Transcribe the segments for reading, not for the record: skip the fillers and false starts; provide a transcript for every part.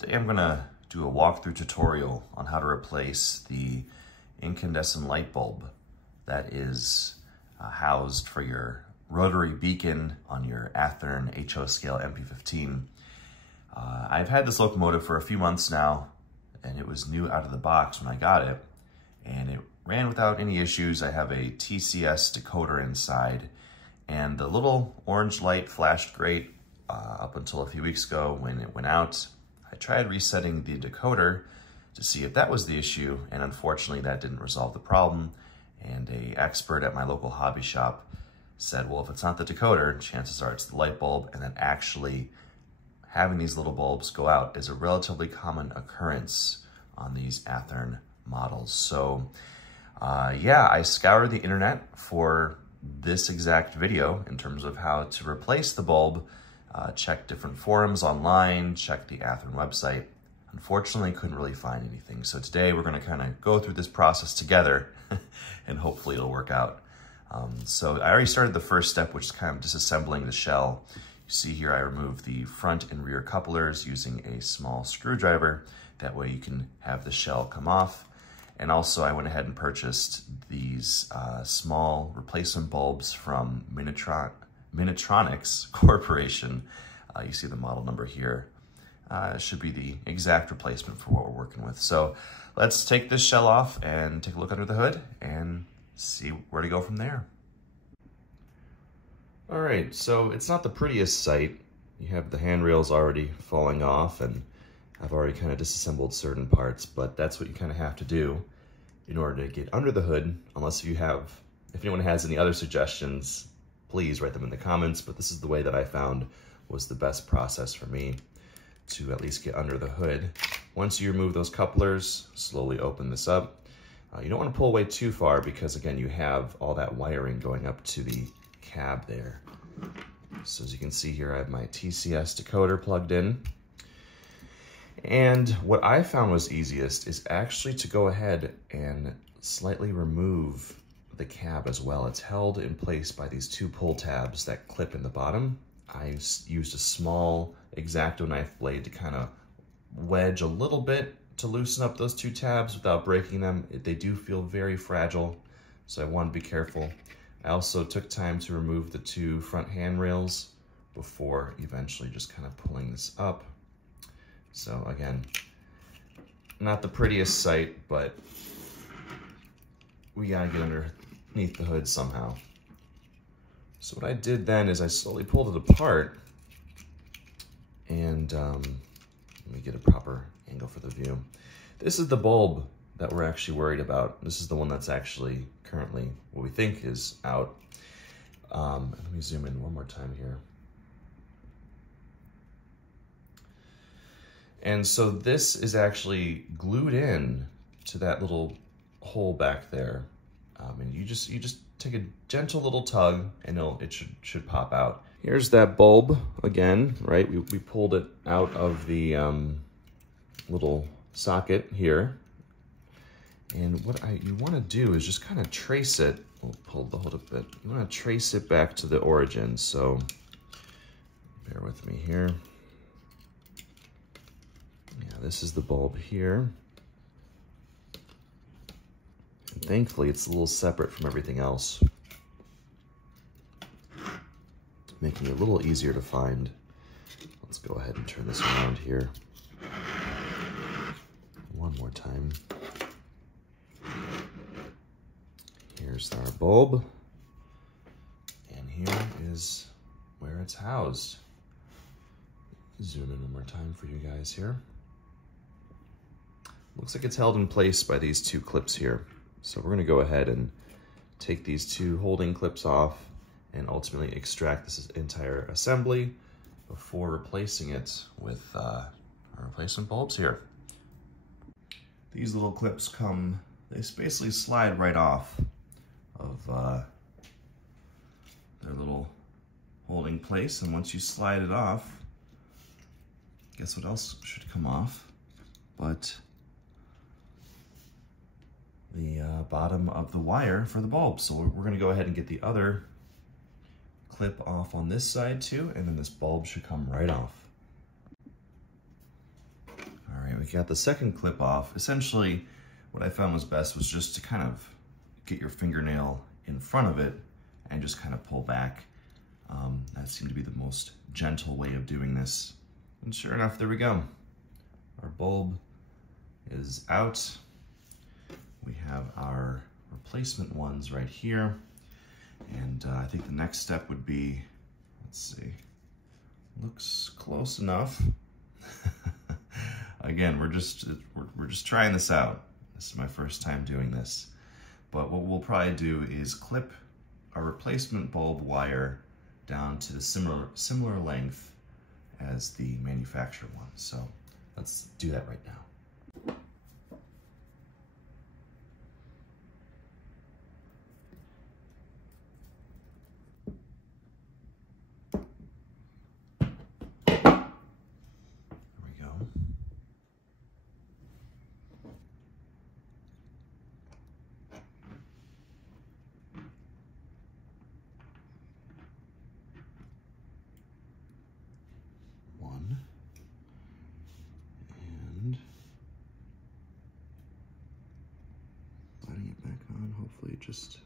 Today I'm gonna do a walkthrough tutorial on how to replace the incandescent light bulb that is housed for your rotary beacon on your Athearn HO Scale MP15. I've had this locomotive for a few months now, and it was new out of the box when I got it, and it ran without any issues. I have a TCS decoder inside, and the little orange light flashed great up until a few weeks ago when it went out. I tried resetting the decoder to see if that was the issue, and unfortunately that didn't resolve the problem. And an expert at my local hobby shop said, well, if it's not the decoder, chances are it's the light bulb, and that actually having these little bulbs go out is a relatively common occurrence on these Athearn models. So yeah, I scoured the internet for this exact video in terms of how to replace the bulb. Checked different forums online, checked the Athearn website. Unfortunately, couldn't really find anything. So today we're gonna kind of go through this process together and hopefully it'll work out. So I already started the first step, which is kind of disassembling the shell. You see here, I removed the front and rear couplers using a small screwdriver. That way you can have the shell come off. And also I went ahead and purchased these small replacement bulbs from Minitronics Corporation. You see the model number here. It should be the exact replacement for what we're working with. So let's take this shell off and take a look under the hood and see where to go from there. All right, so it's not the prettiest sight. You have the handrails already falling off, and I've already kind of disassembled certain parts, but that's what you kind of have to do in order to get under the hood, unless if anyone has any other suggestions, please write them in the comments, but this is the way that I found was the best process for me to at least get under the hood. Once you remove those couplers, slowly open this up. You don't want to pull away too far because, again, you have all that wiring going up to the cab there. So as you can see here, I have my TCS decoder plugged in. And what I found was easiest is actually to go ahead and slightly remove the cab as well. It's held in place by these two pull tabs that clip in the bottom. I used a small X-Acto knife blade to kind of wedge a little bit to loosen up those two tabs without breaking them. They do feel very fragile, so I want to be careful. I also took time to remove the two front handrails before eventually just kind of pulling this up. So again, not the prettiest sight, but we gotta get underneath the hood somehow. So what I did then is I slowly pulled it apart, and let me get a proper angle for the view. This is the bulb that we're actually worried about. This is the one that's actually currently what we think is out. Let me zoom in one more time here. And so this is actually glued in to that little hole back there. And you just take a gentle little tug and it should pop out. Here's that bulb again, right? We pulled it out of the little socket here. And what you want to do is just kind of trace it. We'll pull the hood a bit. You want to trace it back to the origin. So bear with me here. Yeah, this is the bulb here. And thankfully, it's a little separate from everything else, making it a little easier to find. Let's go ahead and turn this around here. One more time. Here's our bulb, and here is where it's housed. Zoom in one more time for you guys here. Looks like it's held in place by these two clips here. So we're gonna go ahead and take these two holding clips off and ultimately extract this entire assembly before replacing it with our replacement bulbs here. These little clips they basically slide right off of their little holding place, and once you slide it off, guess what else should come off but the bottom of the wire for the bulb. So we're going to go ahead and get the other clip off on this side too, and then this bulb should come right off. you got the second clip off, essentially what I found was best was just to kind of get your fingernail in front of it and just kind of pull back. That seemed to be the most gentle way of doing this. And sure enough, there we go. Our bulb is out. We have our replacement ones right here. And I think the next step would be, let's see, looks close enough. Again, we're just trying this out. This is my first time doing this. But what we'll probably do is clip a replacement bulb wire down to the similar length as the manufacturer one. So let's do that right now. Hopefully just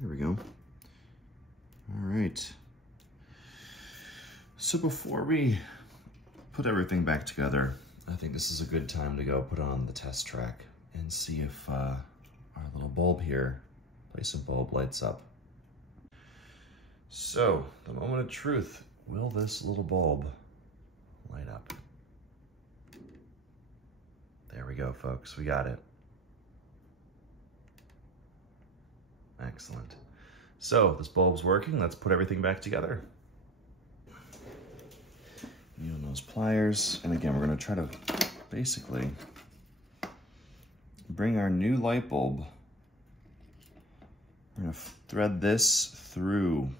there we go. All right, so before we put everything back together, I think this is a good time to go put on the test track and see if our little bulb here, replacement bulb, lights up. So the moment of truth, will this little bulb light up? There we go, folks, we got it. Excellent. So this bulb's working, let's put everything back together. Needle nose pliers, and again, we're gonna try to basically bring our new light bulb. We're gonna thread this through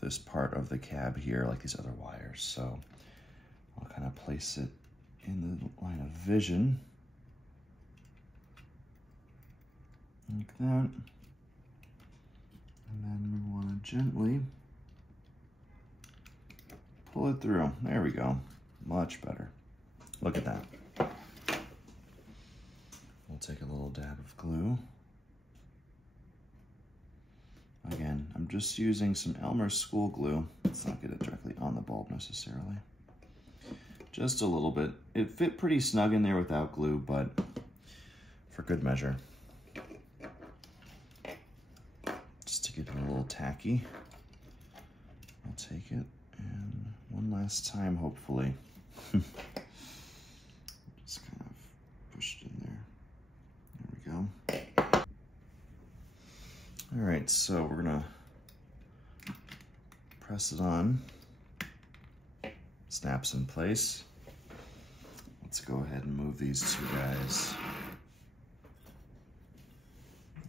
this part of the cab here, like these other wires. So I'll kind of place it in the line of vision. Like that. And then we want to gently pull it through. There we go. Much better. Look at that. We'll take a little dab of glue. Again, I'm just using some Elmer's school glue. Let's not get it directly on the bulb necessarily. Just a little bit. It fit pretty snug in there without glue, but for good measure. Just to get it a little tacky. I'll take it and one last time, hopefully. Just kind of push it in there. There we go. All right, so we're gonna press it on. Snaps in place. Let's go ahead and move these two guys.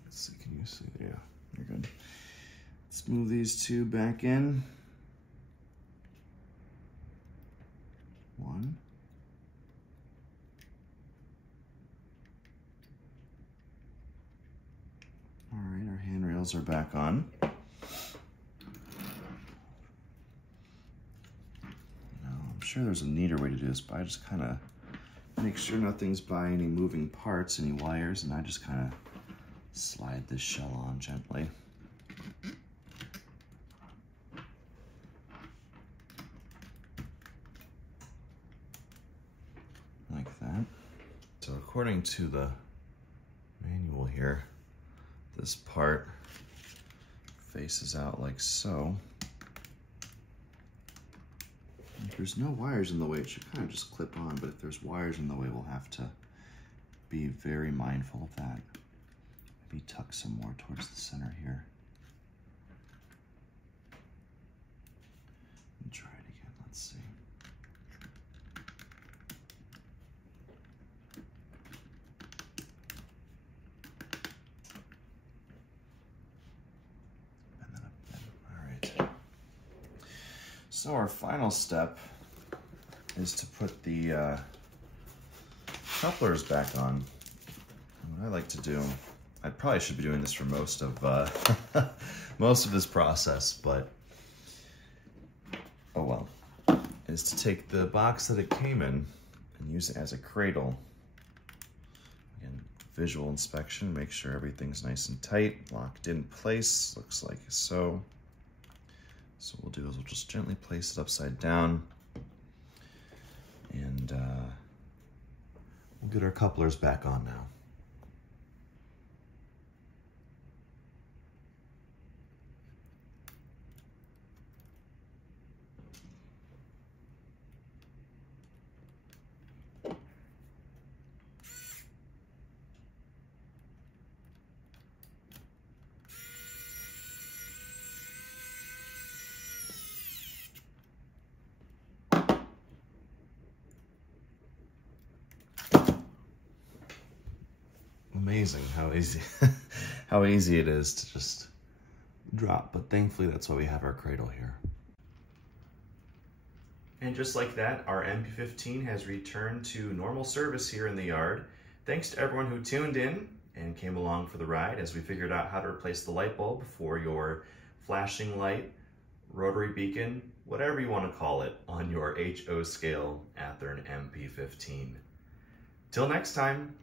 Let's see, can you see? Yeah, you're good. Let's move these two back in. One. All right, our handrails are back on. I'm sure there's a neater way to do this, but I just kind of make sure nothing's by any moving parts, any wires, and I just kind of slide this shell on gently. Like that. So according to the manual here, this part faces out like so. If there's no wires in the way, it should kind of just clip on, but if there's wires in the way, we'll have to be very mindful of that. Maybe tuck some more towards the center here. And try it again, let's see. So our final step is to put the couplers back on. And what I like to do, I probably should be doing this for most of most of this process, but oh well. is to take the box that it came in and use it as a cradle. Again, visual inspection, make sure everything's nice and tight, locked in place, looks like so. So what we'll do is we'll just gently place it upside down, and we'll get our couplers back on now. Amazing how easy it is to just drop, but thankfully that's why we have our cradle here. And just like that, our MP15 has returned to normal service here in the yard. Thanks to everyone who tuned in and came along for the ride as we figured out how to replace the light bulb for your flashing light, rotary beacon, whatever you want to call it, on your HO Scale Athearn MP15. Till next time.